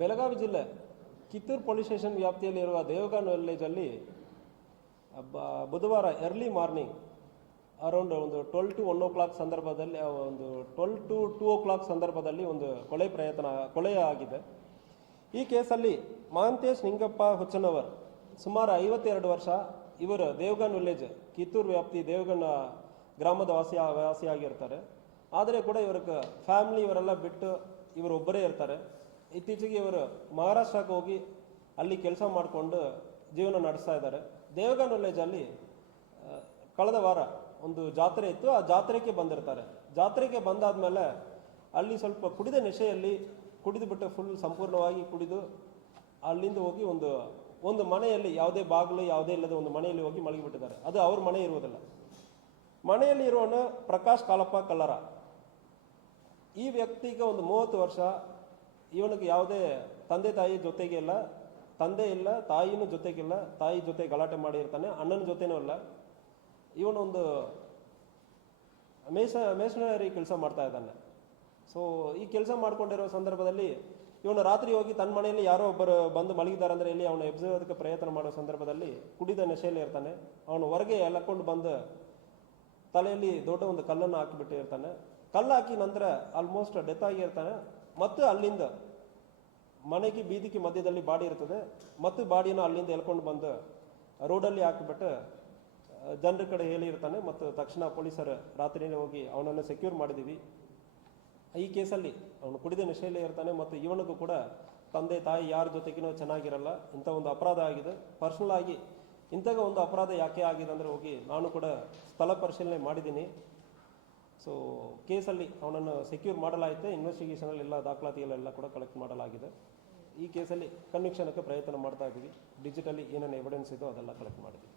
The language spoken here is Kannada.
ಬೆಳಗಾವಿ ಜಿಲ್ಲೆ ಕಿತ್ತೂರು ಪೊಲೀಸ್ ಸ್ಟೇಷನ್ ವ್ಯಾಪ್ತಿಯಲ್ಲಿರುವ ದೇವಗಾನ್ ವಿಲೇಜಲ್ಲಿ ಬುಧವಾರ ಎರ್ಲಿ ಮಾರ್ನಿಂಗ್ ಅರೌಂಡ್ ಒಂದು 12 to 1 o'clock ಸಂದರ್ಭದಲ್ಲಿ ಒಂದು 12 to 2 o'clock ಸಂದರ್ಭದಲ್ಲಿ ಒಂದು ಕೊಲೆ ಆಗಿದೆ. ಈ ಕೇಸಲ್ಲಿ ಮಹಾಂತೇಶ್ ನಿಂಗಪ್ಪ ಹುಚ್ಚನವರ್ ಸುಮಾರು 52 ವರ್ಷ. ಇವರು ದೇವಗಾನ್ ವಿಲೇಜ್ ಕಿತ್ತೂರು ವ್ಯಾಪ್ತಿ ದೇವಗಾನ್ ಗ್ರಾಮದ ವಾಸಿಯಾಗಿರ್ತಾರೆ. ಆದರೆ ಕೂಡ ಇವ್ರಿಗೆ ಫ್ಯಾಮಿಲಿ ಇವರೆಲ್ಲ ಬಿಟ್ಟು ಇವರು ಒಬ್ಬರೇ ಇರ್ತಾರೆ. ಇತ್ತೀಚೆಗೆ ಇವರು ಮಹಾರಾಷ್ಟ್ರಕ್ಕೆ ಹೋಗಿ ಅಲ್ಲಿ ಕೆಲಸ ಮಾಡಿಕೊಂಡು ಜೀವನ ನಡೆಸ್ತಾ ಇದ್ದಾರೆ. ದೇವಗಾನ್ ವಿಲೇಜಲ್ಲಿ ಕಳೆದ ವಾರ ಒಂದು ಜಾತ್ರೆ ಇತ್ತು. ಆ ಜಾತ್ರೆಗೆ ಬಂದಿರ್ತಾರೆ. ಜಾತ್ರೆಗೆ ಬಂದಾದ್ಮೇಲೆ ಅಲ್ಲಿ ಸ್ವಲ್ಪ ಕುಡಿದ ನಶೆಯಲ್ಲಿ ಕುಡಿದುಬಿಟ್ಟು ಫುಲ್ ಸಂಪೂರ್ಣವಾಗಿ ಕುಡಿದು ಅಲ್ಲಿಂದ ಹೋಗಿ ಒಂದು ಮನೆಯಲ್ಲಿ ಯಾವುದೇ ಬಾಗಿಲು ಯಾವುದೇ ಇಲ್ಲದ ಒಂದು ಮನೆಯಲ್ಲಿ ಹೋಗಿ ಮಲಗಿಬಿಟ್ಟಿದ್ದಾರೆ. ಅದು ಅವ್ರ ಮನೆ ಇರುವುದಿಲ್ಲ. ಮನೆಯಲ್ಲಿ ಇರುವವನು ಪ್ರಕಾಶ್ ಕಾಲಪ್ಪ ಕಲ್ಲರ. ಈ ವ್ಯಕ್ತಿಗೆ ಒಂದು 30 ವರ್ಷ. ಇವನಿಗೆ ಯಾವುದೇ ತಂದೆ ತಾಯಿ ಜೊತೆಗೆ ಇಲ್ಲ, ತಂದೆ ಇಲ್ಲ, ತಾಯಿನೂ ಜೊತೆಗಿಲ್ಲ. ತಾಯಿ ಜೊತೆ ಗಲಾಟೆ ಮಾಡಿರ್ತಾನೆ, ಅಣ್ಣನ ಜೊತೆನೂ ಇಲ್ಲ. ಇವನೊಂದು ಮೇಷನರಿ ಕೆಲಸ ಮಾಡ್ತಾ ಇದ್ದಾನೆ. ಸೊ ಈ ಕೆಲಸ ಮಾಡ್ಕೊಂಡಿರೋ ಸಂದರ್ಭದಲ್ಲಿ ಇವನು ರಾತ್ರಿ ಹೋಗಿ ತನ್ನ ಮನೆಯಲ್ಲಿ ಯಾರೋ ಒಬ್ಬರು ಬಂದು ಮಲಗಿದ್ದಾರೆ ಅಂದರೆ ಇಲ್ಲಿ ಅವನು ಎಬ್ಸೋದಕ್ಕೆ ಪ್ರಯತ್ನ ಮಾಡೋ ಸಂದರ್ಭದಲ್ಲಿ ಕುಡಿದ ನಶೆಯಲ್ಲಿ ಇರ್ತಾನೆ. ಅವನು ಹೊರಗೆ ಎಳ್ಕೊಂಡು ಬಂದು ತಲೆಯಲ್ಲಿ ದೊಡ್ಡ ಒಂದು ಕಲ್ಲನ್ನು ಹಾಕಿಬಿಟ್ಟಿರ್ತಾನೆ. ಕಲ್ಲು ಹಾಕಿ ನಂತರ ಆಲ್ಮೋಸ್ಟ್ ಡೆತ್ ಆಗಿರ್ತಾನೆ. ಮತ್ತು ಅಲ್ಲಿಂದ ಮನೆಗೆ ಬೀದಿಗೆ ಮಧ್ಯದಲ್ಲಿ ಬಾಡಿ ಇರ್ತದೆ. ಮತ್ತು ಬಾಡಿನ ಅಲ್ಲಿಂದ ಎಳ್ಕೊಂಡು ಬಂದು ರೋಡಲ್ಲಿ ಹಾಕಿಬಿಟ್ಟು ಜನರ ಕಡೆ ಹೇಳಿರ್ತಾನೆ. ಮತ್ತು ತಕ್ಷಣ ಪೊಲೀಸರು ರಾತ್ರಿನೇ ಹೋಗಿ ಅವನನ್ನು ಸೆಕ್ಯೂರ್ ಮಾಡಿದ್ದೀವಿ. ಈ ಕೇಸಲ್ಲಿ ಅವನು ಕುಡಿದ ನಶೆಯಲ್ಲೇ ಇರ್ತಾನೆ. ಮತ್ತು ಇವನಿಗೂ ಕೂಡ ತಂದೆ ತಾಯಿ ಯಾರ ಜೊತೆಗಿನೂ ಚೆನ್ನಾಗಿರಲ್ಲ. ಇಂಥ ಒಂದು ಅಪರಾಧ ಆಗಿದೆ. ಪರ್ಸನಲ್ ಆಗಿ ಇಂಥಗ ಒಂದು ಅಪರಾಧ ಯಾಕೆ ಆಗಿದೆ ಅಂದರೆ ಹೋಗಿ ನಾನು ಕೂಡ ಸ್ಥಳ ಪರಿಶೀಲನೆ ಮಾಡಿದ್ದೀನಿ. ಸೊ ಕೇಸಲ್ಲಿ ಅವನನ್ನು ಸೆಕ್ಯೂರ್ ಮಾಡಲಾಯಿತು. ಇನ್ವೆಸ್ಟಿಗೇಷನಲ್ಲಿ ಎಲ್ಲ ದಾಖಲಾತಿಗಳೆಲ್ಲ ಕೂಡ ಕಲೆಕ್ಟ್ ಮಾಡಲಾಗಿದೆ. ಈ ಕೇಸಲ್ಲಿ ಕನ್ವಿಕ್ಷನ್ಗೆ ಪ್ರಯತ್ನ ಮಾಡ್ತಾ ಇದ್ದೀವಿ. ಡಿಜಿಟಲಿ ಏನೇನು ಎವಿಡೆನ್ಸ್ ಇದೋ ಅದೆಲ್ಲ ಕಲೆಕ್ಟ್ ಮಾಡಿದ್ದೀವಿ.